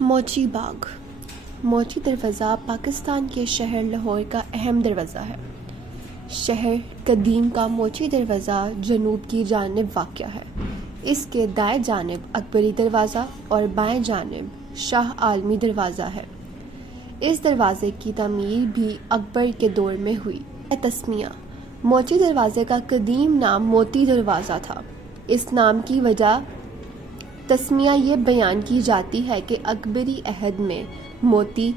موچی باغ موچی دروازہ پاکستان کے شہر لاہور کا اہم دروازہ ہے۔ شہر قدیم کا موچی دروازہ جنوب کی جانب واقع ہے۔ اس کے دائیں جانب اکبری دروازہ اور بائیں جانب شاہ عالمی دروازہ ہے۔ اس دروازے کی تعمیر بھی اکبر کے دور میں ہوئی۔ تسمیہ: موچی دروازے کا قدیم نام موتی دروازہ تھا۔ اس نام کی وجہ تسمیہ یہ بیان کی جاتی ہے کہ اکبری عہد میں موتی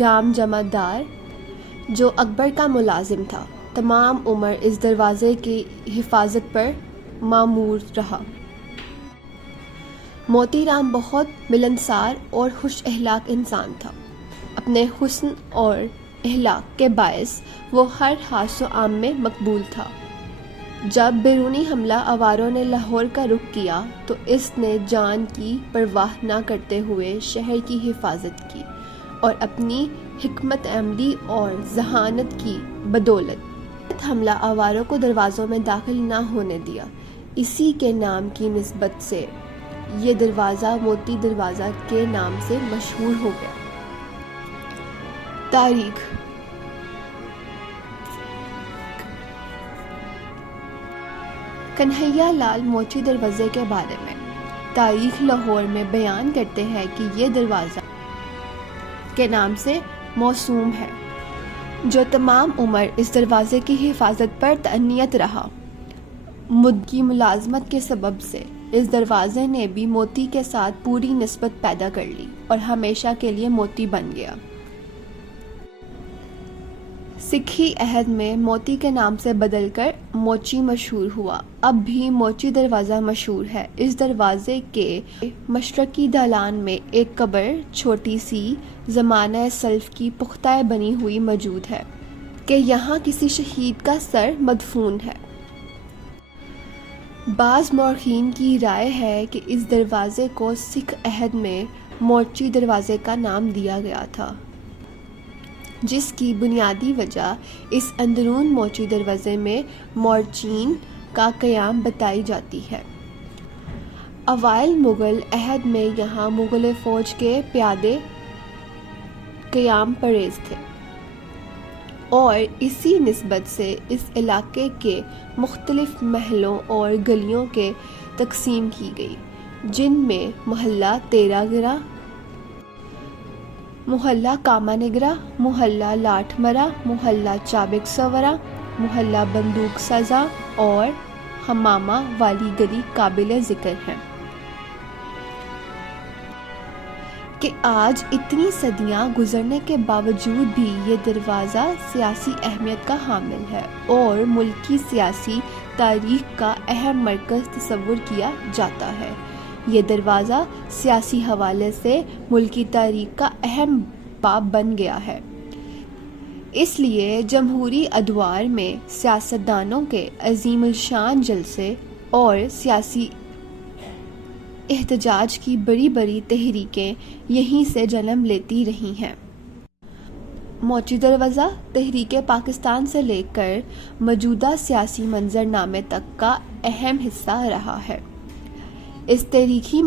رام جمعدار، جو اکبر کا ملازم تھا، تمام عمر اس دروازے کی حفاظت پر مامور رہا۔ موتی رام بہت ملنسار اور خوش اخلاق انسان تھا۔ اپنے حسن اور اخلاق کے باعث وہ ہر حاس و عام میں مقبول تھا۔ جب بیرونی حملہ آوروں نے لاہور کا رخ کیا تو اس نے جان کی پرواہ نہ کرتے ہوئے شہر کی حفاظت کی اور اپنی حکمت عملی اور ذہانت کی بدولت حملہ آوروں کو دروازوں میں داخل نہ ہونے دیا۔ اسی کے نام کی نسبت سے یہ دروازہ موتی دروازہ کے نام سے مشہور ہو گیا۔ تاریخ: کنہیا لال موچی دروازے کے بارے میں تاریخ لاہور میں بیان کرتے ہیں کہ یہ دروازہ کے نام سے موسوم ہے، جو تمام عمر اس دروازے کی حفاظت پر تعنیت رہا۔ کی ملازمت کے سبب سے اس دروازے نے بھی موتی کے ساتھ پوری نسبت پیدا کر لی اور ہمیشہ کے لیے موتی بن گیا۔ سکھی عہد میں موتی کے نام سے بدل کر موچی مشہور ہوا۔ اب بھی موچی دروازہ مشہور ہے۔ اس دروازے کے مشرقی دالان میں ایک قبر چھوٹی سی زمانہ سلف کی پختہ بنی ہوئی موجود ہے کہ یہاں کسی شہید کا سر مدفون ہے۔ بعض مورخین کی رائے ہے کہ اس دروازے کو سکھ عہد میں موچی دروازے کا نام دیا گیا تھا، جس کی بنیادی وجہ اس اندرون موچی دروازے میں مورچین کا قیام بتائی جاتی ہے۔ اوائل مغل عہد میں یہاں مغل فوج کے پیادے قیام پذیر تھے اور اسی نسبت سے اس علاقے کے مختلف محلوں اور گلیوں کے تقسیم کی گئی، جن میں محلہ تیرہ گرہ، محلہ کاما نگرہ، محلہ لاٹھ مرا، محلہ چابک سورا، محلہ بندوق سازاں اور حمامہ والی گلی قابل ذکر ہیں۔ کہ آج اتنی صدیاں گزرنے کے باوجود بھی یہ دروازہ سیاسی اہمیت کا حامل ہے اور ملک کی سیاسی تاریخ کا اہم مرکز تصور کیا جاتا ہے۔ یہ دروازہ سیاسی حوالے سے ملکی تاریخ کا اہم باب بن گیا ہے۔ اس لیے جمہوری ادوار میں سیاستدانوں کے عظیم الشان جلسے اور سیاسی احتجاج کی بڑی بڑی تحریکیں یہیں سے جنم لیتی رہی ہیں۔ موچی دروازہ تحریک پاکستان سے لے کر موجودہ سیاسی منظر نامے تک کا اہم حصہ رہا ہے۔ اس تاریخی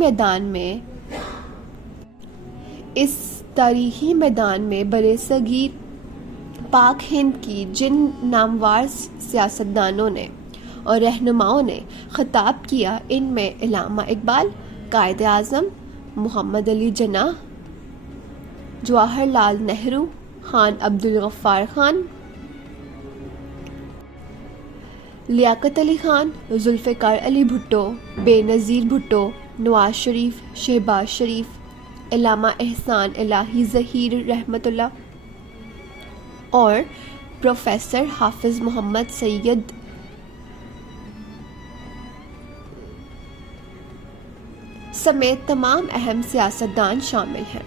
میدان میں برصغیر پاک ہند کی جن نامور سیاستدانوں نے اور رہنماؤں نے خطاب کیا، ان میں علامہ اقبال، قائد اعظم محمد علی جناح، جواہر لال نہرو، خان عبدالغفار خان، لیاقت علی خان، ذوالفقار علی بھٹو، بے نظیر بھٹو، نواز شریف، شہباز شریف، علامہ احسان الہی ظہیر رحمۃ اللہ اور پروفیسر حافظ محمد سعید سمیت تمام اہم سیاستدان شامل ہیں۔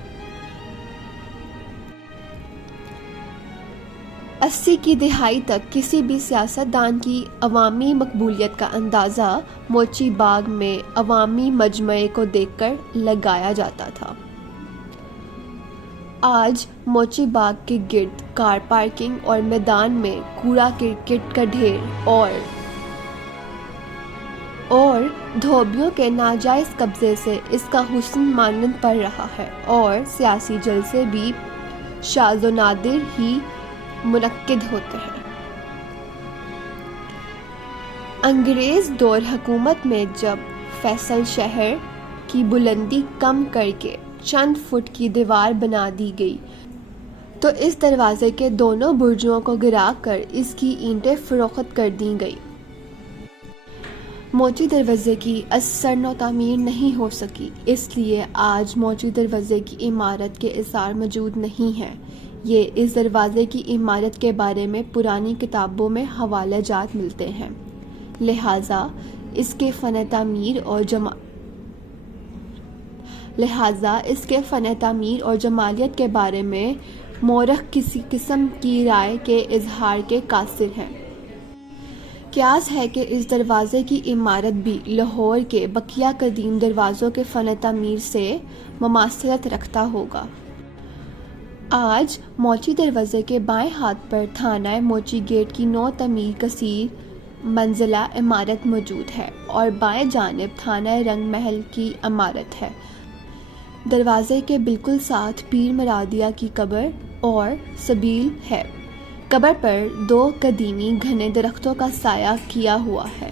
80 کی دہائی تک کسی بھی سیاستدان کی عوامی مقبولیت کا اندازہ موچی باغ میں عوامی مجمع کو دیکھ کر لگایا جاتا تھا۔ آج موچی باغ کے گرد کار پارکنگ اور میدان میں کوڑا کرکٹ کا ڈھیر اور اور دھوبیوں کے ناجائز قبضے سے اس کا حسن مانند پڑ رہا ہے، اور سیاسی جلسے بھی شاذ و نادر ہی منعقد ہوتے ہیں۔ انگریز دور حکومت میں جب فیصل شہر کی بلندی کم کر کے چند فٹ کی دیوار بنا دی گئی تو اس دروازے کے دونوں برجوں کو گرا کر اس کی اینٹیں فروخت کر دی گئی۔ موچی دروازے کی اثر نو تعمیر نہیں ہو سکی، اس لیے آج موچی دروازے کی عمارت کے آثار موجود نہیں ہیں۔ یہ اس دروازے کی عمارت کے بارے میں پرانی کتابوں میں حوالہ جات ملتے ہیں، لہٰذا اس کے فن تعمیر اور جمالیت کے بارے میں مورخ کسی قسم کی رائے کے اظہار کے قاصر ہیں۔ قیاس ہے کہ اس دروازے کی عمارت بھی لاہور کے بقیہ قدیم دروازوں کے فن تعمیر سے مماثلت رکھتا ہوگا۔ آج موچی دروازے کے بائیں ہاتھ پر تھانہ موچی گیٹ کی نو تعمیر کثیر منزلہ عمارت موجود ہے، اور بائیں جانب تھانہ رنگ محل کی عمارت ہے۔ دروازے کے بالکل ساتھ پیر مرادیہ کی قبر اور سبیل ہے۔ قبر پر دو قدیمی گھنے درختوں کا سایہ کیا ہوا ہے۔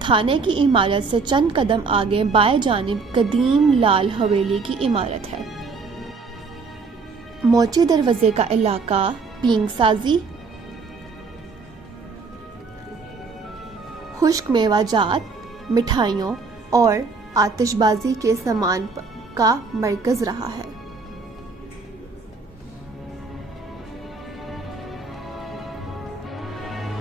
تھانے کی عمارت سے چند قدم آگے بائیں جانب قدیم لال حویلی کی عمارت ہے۔ موچی دروازے کا علاقہ پینگ سازی، خشک میوہ جات، مٹھائیوں اور آتش بازی کے سامان کا مرکز رہا ہے۔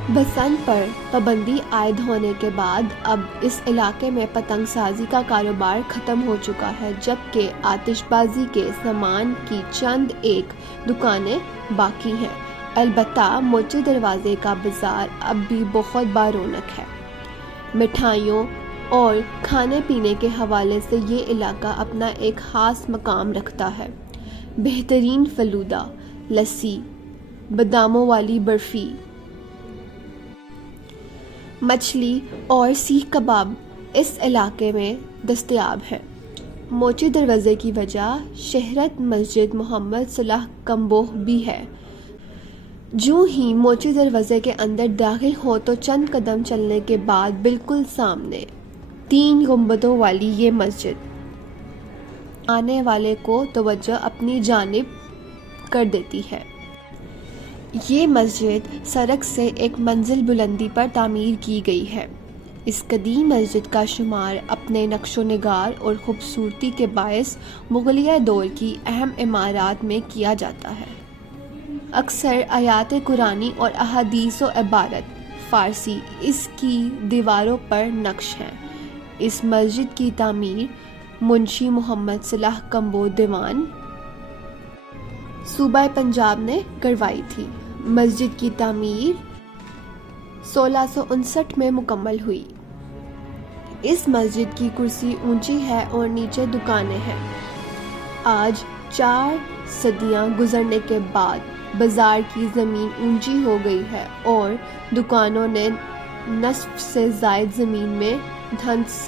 بسنت پر پابندی عائد ہونے کے بعد اب اس علاقے میں پتنگ سازی کا کاروبار ختم ہو چکا ہے، جبکہ آتش بازی کے سامان کی چند ایک دکانیں باقی ہیں۔ البتہ موچی دروازے کا بازار اب بھی بہت برونق ہے۔ مٹھائیوں اور کھانے پینے کے حوالے سے یہ علاقہ اپنا ایک خاص مقام رکھتا ہے۔ بہترین فلودہ، لسی، باداموں والی برفی، مچھلی اور سیخ کباب اس علاقے میں دستیاب ہیں۔ موچی دروازے کی وجہ شہرت مسجد محمد صالح کمبوہ بھی ہے۔ جو ہی موچی دروازے کے اندر داخل ہو تو چند قدم چلنے کے بعد بالکل سامنے 3 گنبدوں والی یہ مسجد آنے والے کو توجہ اپنی جانب کر دیتی ہے۔ یہ مسجد سڑک سے ایک منزل بلندی پر تعمیر کی گئی ہے۔ اس قدیم مسجد کا شمار اپنے نقش و نگار اور خوبصورتی کے باعث مغلیہ دور کی اہم عمارات میں کیا جاتا ہے۔ اکثر آیات قرآنی اور احادیث و عبارت فارسی اس کی دیواروں پر نقش ہیں۔ اس مسجد کی تعمیر منشی محمد صالح کمبوہ دیوان، صوبہ پنجاب نے کروائی تھی۔ مسجد کی تعمیر 1659 میں مکمل ہوئی۔ اس مسجد کی کرسی اونچی ہے اور نیچے دکانیں ہیں۔ آج 4 صدیاں گزرنے کے بعد بازار کی زمین اونچی ہو گئی ہے اور دکانوں نے نصف سے زائد زمین میں دھنس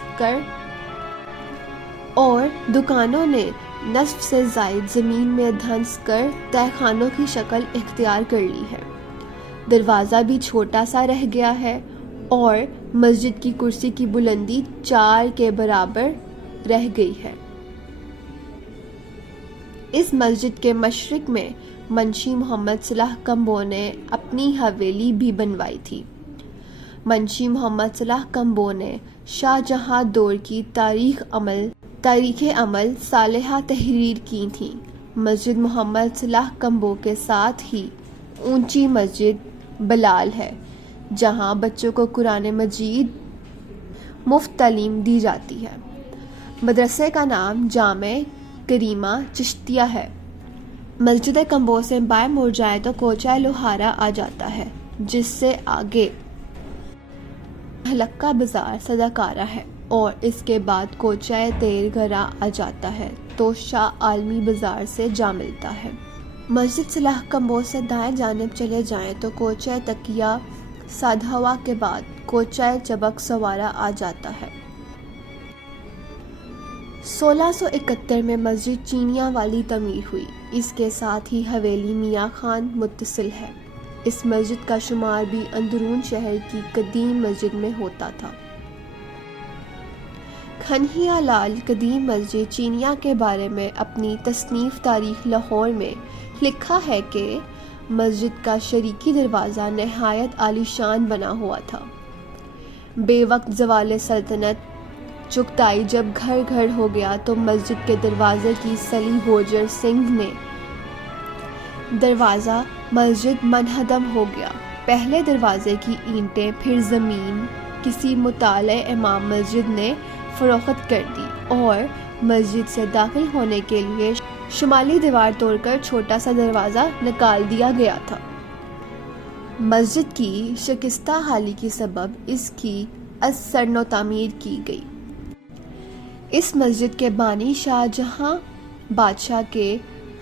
کر تہہ خانوں کی شکل اختیار کر لی ہے۔ دروازہ بھی چھوٹا سا رہ گیا ہے اور مسجد کی کرسی کی بلندی 4 کے برابر رہ گئی ہے۔ اس مسجد کے مشرق میں منشی محمد صالح کمبوہ نے اپنی حویلی بھی بنوائی تھی۔ منشی محمد صالح کمبوہ نے شاہ جہاں دور کی تاریخ عمل صالحہ تحریر کی تھی۔ مسجد محمد صالح کمبوہ کے ساتھ ہی اونچی مسجد بلال ہے، جہاں بچوں کو قرآن مجید مفت تعلیم دی جاتی ہے۔ مدرسے کا نام جامع کریمہ چشتیہ ہے۔ مسجد کمبوہ سے بائیں مڑ جائیں تو کوچہ لوہارا آ جاتا ہے، جس سے آگے حلقہ بازار صداقارہ ہے، اور اس کے بعد کوچہ تیر گھرا آ جاتا ہے تو شاہ عالمی بازار سے جا ملتا ہے۔ مسجد صالح کمبوہ سے دائیں جانب چلے جائیں تو کوچہ تقیہ سادھوا کے بعد کوچہ چبک سوارا آ جاتا ہے۔ 1671 میں مسجد چینیاں والی تعمیر ہوئی۔ اس کے ساتھ ہی حویلی میاں خان متصل ہے۔ اس مسجد کا شمار بھی اندرون شہر کی قدیم مسجد میں ہوتا تھا۔ کھنہیا لال قدیم مسجد چینیاں کے بارے میں اپنی تصنیف تاریخ لاہور میں لکھا ہے کہ مسجد کا شریکی دروازہ نہایت عالیشان بنا ہوا تھا۔ بے وقت زوال سلطنت چغتائی جب گھر گھر ہو گیا تو مسجد کے دروازے کی سلی گوجر سنگھ نے دروازہ مسجد منہدم ہو گیا۔ پہلے دروازے کی اینٹیں پھر زمین کسی مطالع امام مسجد نے فروخت کر دی اور مسجد سے داخل ہونے کے لیے شمالی دیوار توڑ کر چھوٹا سا دروازہ نکال دیا گیا تھا۔ مسجد کی شکستہ حالی کی سبب اس کی از سر نو تعمیر کی گئی۔ اس مسجد کے بانی شاہ جہاں بادشاہ کے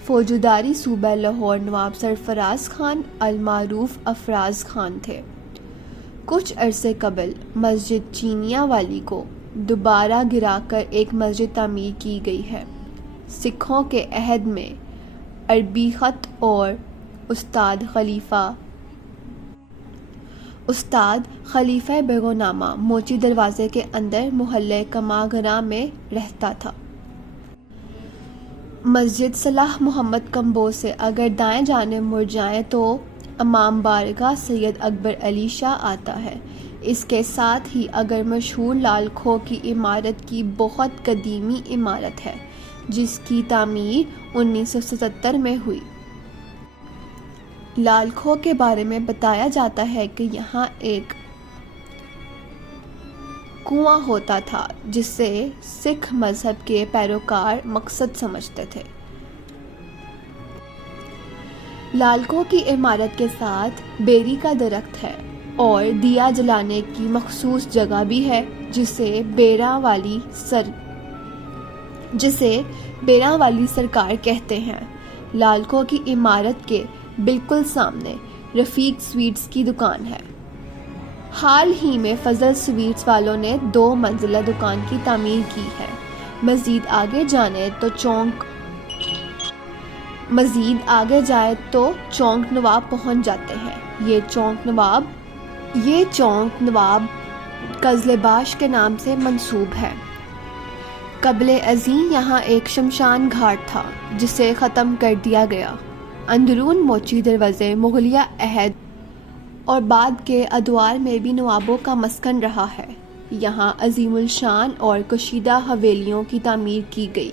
فوجداری صوبہ لاہور نواب سرفراز خان المعروف افراز خان تھے۔ کچھ عرصے قبل مسجد چینیاں والی کو دوبارہ گرا کر ایک مسجد تعمیر کی گئی ہے۔ سکھوں کے عہد میں عربی خط اور استاد خلیفہ بیگونامہ موچی دروازے کے اندر محلے کماگراں میں رہتا تھا۔ مسجد صلاح محمد کمبو سے اگر دائیں جانب مڑ جائیں تو امام بارگاہ سید اکبر علی شاہ آتا ہے۔ اس کے ساتھ ہی اگر مشہور لال کھو کی عمارت کی بہت قدیمی عمارت ہے جس کی تعمیر 1977 میں ہوئی۔ لال کھو کے بارے میں بتایا جاتا ہے کہ یہاں ایک کنواں ہوتا تھا جسے سکھ مذہب کے پیروکار مقصد سمجھتے تھے۔ لال کھو کی عمارت کے ساتھ بیری کا درخت ہے اور دیا جلانے کی مخصوص جگہ بھی ہے جسے بیراں والی سرکار کہتے ہیں۔ لال کھو کی عمارت کے بالکل سامنے رفیق سویٹس کی دکان ہے۔ حال ہی میں فضل سویٹس والوں نے 2 منزلہ دکان کی تعمیر کی ہے۔ مزید آگے جائے تو چونک نواب پہنچ جاتے ہیں۔ یہ چونک نواب قزلباش کے نام سے منسوب ہے۔ قبل ازیں یہاں ایک شمشان گھاٹ تھا جسے ختم کر دیا گیا۔ اندرون موچی دروازے مغلیہ عہد اور بعد کے ادوار میں بھی نوابوں کا مسکن رہا ہے۔ یہاں عظیم الشان اور کشیدہ حویلیوں کی تعمیر کی گئی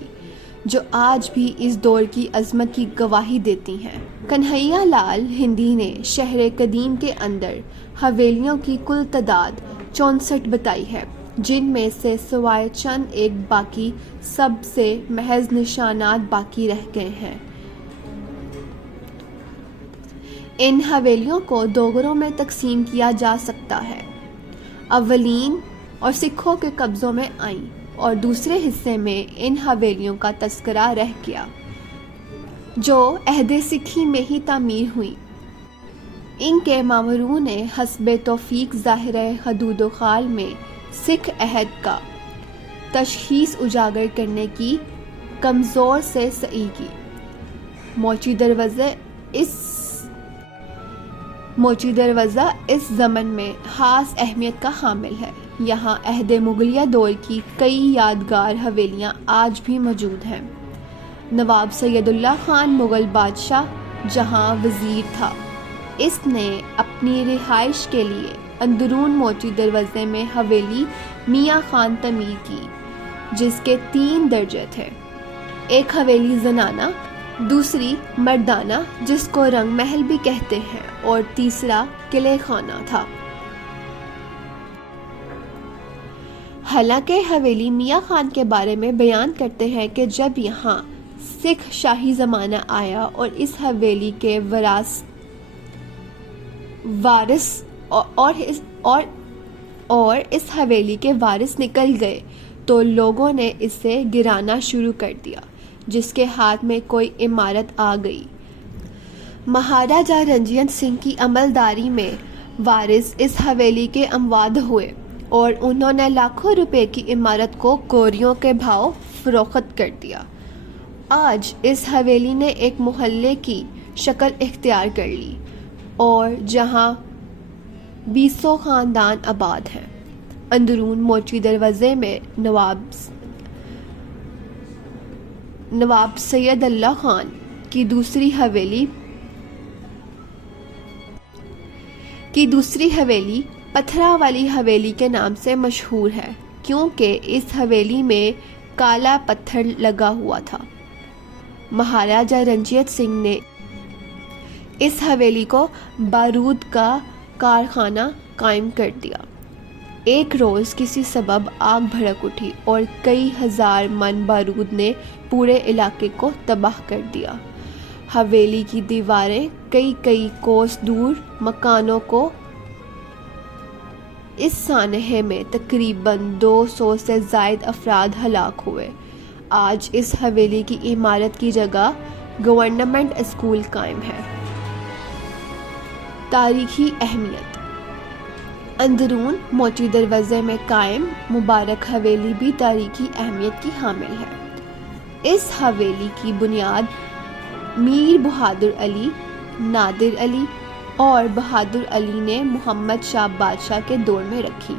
جو آج بھی اس دور کی عظمت کی گواہی دیتی ہیں۔ کنہیا لال ہندی نے شہر قدیم کے اندر حویلیوں کی کل تعداد 64 بتائی ہے جن میں سے سوائے چند ایک باقی سب سے محض نشانات باقی رہ گئے ہیں۔ ان حویلیوں کو 2 گروہوں میں تقسیم کیا جا سکتا ہے۔ اولین اور سکھوں کے قبضوں میں آئیں اور دوسرے حصے میں ان حویلیوں کا تذکرہ رہ گیا جو عہد سکھی میں ہی تعمیر ہوئیں۔ ان کے ماموروں نے حسب توفیق ظاہرہ حدود و خال میں سکھ عہد کا تشخیص اجاگر کرنے کی کمزور سے سعی کی۔ موچی دروازہ اس ضمن میں خاص اہمیت کا حامل ہے۔ یہاں عہد مغلیہ دور کی کئی یادگار حویلیاں آج بھی موجود ہیں۔ نواب سید اللہ خان مغل بادشاہ جہاں وزیر تھا، اس نے اپنی رہائش کے لیے اندرون موچی دروازے میں حویلی میاں خان تعمیر کی جس کے 3 درجے تھے۔ ایک حویلی زنانہ، دوسری مردانہ جس کو رنگ محل بھی کہتے ہیں اور تیسرا قلعہ خانہ تھا۔ حالانکہ حویلی میاں خان کے بارے میں بیان کرتے ہیں کہ جب یہاں سکھ شاہی زمانہ آیا اور اس حویلی کے اس حویلی کے وارث نکل گئے تو لوگوں نے اسے گرانا شروع کر دیا جس کے ہاتھ میں کوئی عمارت آ گئی۔ مہاراجہ رنجیت سنگھ کی عملداری میں وارث اس حویلی کے اموات ہوئے اور انہوں نے لاکھوں روپے کی عمارت کو کوریوں کے بھاؤ فروخت کر دیا۔ آج اس حویلی نے ایک محلے کی شکل اختیار کر لی اور جہاں 200 خاندان آباد ہیں۔ اندرون موچی دروازے میں نواب سید اللہ خان کی دوسری حویلی پتھرا والی حویلی کے نام سے مشہور ہے، کیونکہ اس حویلی میں کالا پتھر لگا ہوا تھا۔ مہاراجہ رنجیت سنگھ نے اس حویلی کو بارود کا کارخانہ قائم کر دیا۔ ایک روز کسی سبب آگ بھڑک اٹھی اور کئی ہزار من بارود نے پورے علاقے کو تباہ کر دیا۔ حویلی کی دیواریں کئی کوس دور مکانوں کو اس سانحے میں تقریباً 200 سے زائد افراد ہلاک ہوئے۔ آج اس حویلی کی عمارت کی جگہ گورنمنٹ اسکول قائم ہے۔ تاریخی اہمیت: اندرون موچی دروازے میں قائم مبارک حویلی بھی تاریخی اہمیت کی حامل ہے۔ اس حویلی کی بنیاد میر بہادر علی، نادر علی اور بہادر علی نے محمد شاہ بادشاہ کے دور میں رکھی۔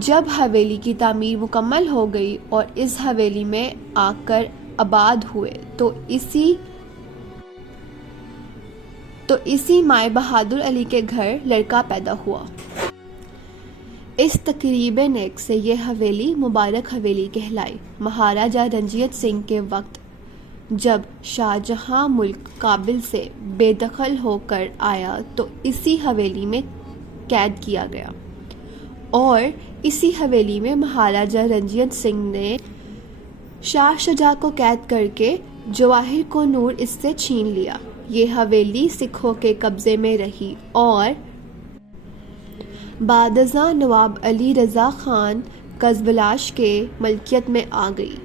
جب حویلی کی تعمیر مکمل ہو گئی اور اس حویلی میں آ کر آباد ہوئے تو اسی مائع بہادر علی کے گھر لڑکا پیدا ہوا۔ اس تقریب نیک سے یہ حویلی مبارک حویلی کہلائی۔ مہاراجہ رنجیت سنگھ کے وقت جب شاہ جہاں ملک کابل سے بے دخل ہو کر آیا تو اسی حویلی میں قید کیا گیا، اور اسی حویلی میں مہاراجہ رنجیت سنگھ نے شاہ شجاع کو قید کر کے جواہر کو نور اس سے چھین لیا۔ یہ حویلی سکھوں کے قبضے میں رہی اور بعد ازاں نواب علی رضا خان قزبلاش کے ملکیت میں آ گئی۔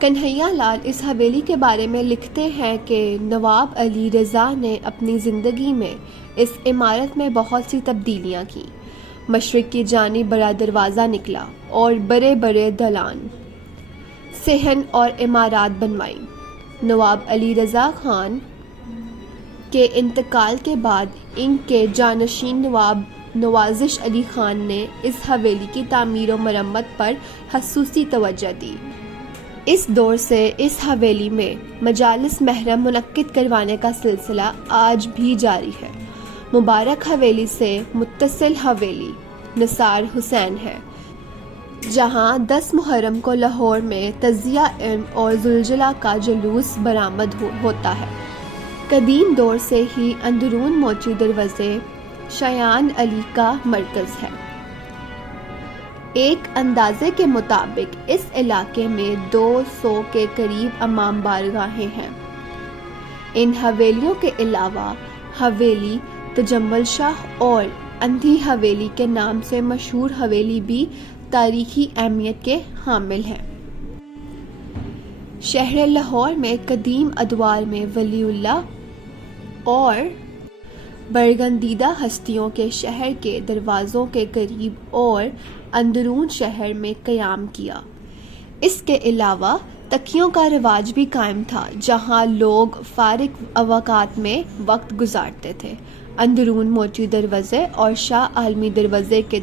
کنہیا لال اس حویلی کے بارے میں لکھتے ہیں کہ نواب علی رضا نے اپنی زندگی میں اس عمارت میں بہت سی تبدیلیاں کیں۔ مشرق کی جانب بڑا دروازہ نکلا اور بڑے بڑے دالان، صحن اور عمارات بنوائیں۔ نواب علی رضا خان کے انتقال کے بعد ان کے جانشین نواب نوازش علی خان نے اس حویلی کی تعمیر و مرمت پر خصوصی توجہ دی۔ اس دور سے اس حویلی میں مجالس محرم منعقد کروانے کا سلسلہ آج بھی جاری ہے۔ مبارک حویلی سے متصل حویلی نثار حسین ہے، جہاں 10 محرم کو لاہور میں تزیہ علم اور زلزلہ کا جلوس برآمد ہوتا ہے۔ قدیم دور سے ہی اندرون موچی دروازے شایان علی کا مرکز ہے۔ ایک اندازے کے مطابق اس علاقے میں 200 کے قریب امام بارگاہیں ہیں۔ ان حویلیوں کے علاوہ حویلی تجمل شاہ اور اندھی حویلی کے نام سے مشہور حویلی بھی تاریخی اہمیت کے حامل ہیں۔ شہر لاہور میں قدیم ادوار میں ولی اللہ اور برگندیدہ ہستیوں کے شہر کے دروازوں کے قریب اور اندرون شہر میں قیام کیا۔ اس کے علاوہ تکیوں کا رواج بھی قائم تھا، جہاں لوگ فارغ اوقات میں وقت گزارتے تھے۔ اندرون موچی دروازے اور شاہ عالمی دروازے کے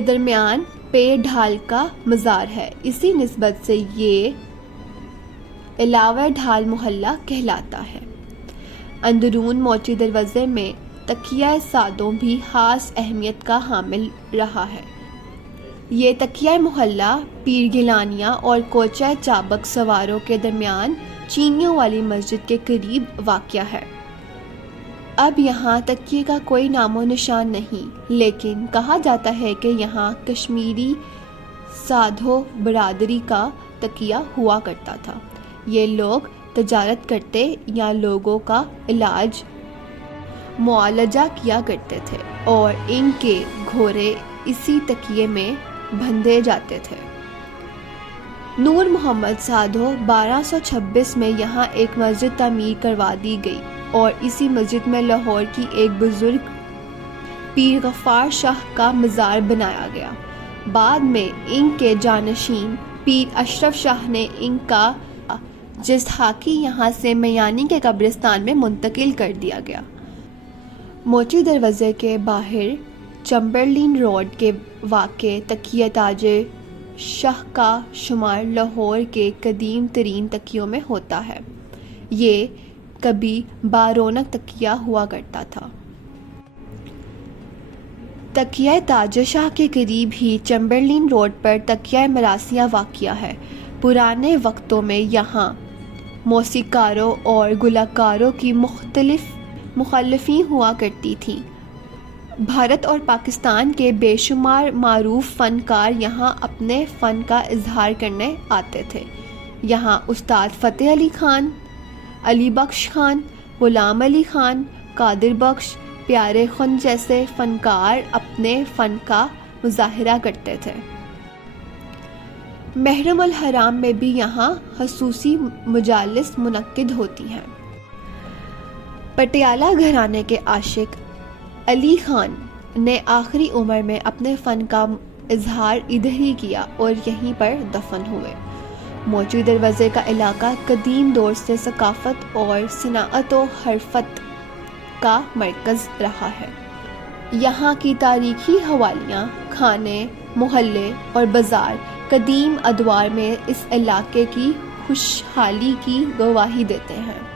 درمیان پے ڈھال کا مزار ہے۔ اسی نسبت سے یہ علاوہ ڈھال محلہ کہلاتا ہے۔ اندرون موچی دروازے میں تکیہ سادوں بھی خاص اہمیت کا حامل رہا ہے۔ یہ تکیہ محلہ پیر گیلانیاں اور کوچہ چابک سواروں کے درمیان چینیوں والی مسجد کے قریب واقع ہے۔ اب یہاں تکیے کا کوئی نام و نشان نہیں، لیکن کہا جاتا ہے کہ یہاں کشمیری سادھو برادری کا تکیہ ہوا کرتا تھا۔ یہ لوگ تجارت کرتے یا لوگوں کا علاج معالجہ کیا کرتے تھے اور ان کے گھوڑے اسی تکیے میں بندھے جاتے تھے۔ نور محمد سادھو 1226 میں یہاں ایک مسجد تعمیر کروا دی گئی۔ اور اسی مسجد میں لاہور کی ایک بزرگ پیر غفار شاہ کا مزار بنایا گیا۔ بعد میں ان کے جانشین پیر اشرف شاہ نے ان کا جزحاقی یہاں سے میانی کے قبرستان میں منتقل کر دیا گیا۔ موچی دروازے کے باہر چمبرلین روڈ کے واقع تکیہ تاج شاہ کا شمار لاہور کے قدیم ترین تکیوں میں ہوتا ہے۔ یہ کبھی بارونق تکیہ ہوا کرتا تھا۔ تکیہ تاج شاہ کے قریب ہی چمبرلین روڈ پر تکیہ مراسیہ واقع ہے۔ پرانے وقتوں میں یہاں موسیقاروں اور گلوکاروں کی مخلفیں ہوا کرتی تھیں۔ بھارت اور پاکستان کے بے شمار معروف فنکار یہاں اپنے فن کا اظہار کرنے آتے تھے۔ یہاں استاد فتح علی خان، علی بخش خان، غلام علی خان، قادر بخش، پیارے خان جیسے فنکار اپنے فن کا مظاہرہ کرتے تھے۔ محرم الحرام میں بھی یہاں خصوصی مجالس منعقد ہوتی ہیں۔ پٹیالہ گھرانے کے عاشق علی خان نے آخری عمر میں اپنے فن کا اظہار ادھر ہی کیا اور یہیں پر دفن ہوئے۔ موچی دروازے کا علاقہ قدیم دور سے ثقافت اور صنعت و حرفت کا مرکز رہا ہے۔ یہاں کی تاریخی حوالیاں، کھانے، محلے اور بازار قدیم ادوار میں اس علاقے کی خوشحالی کی گواہی دیتے ہیں۔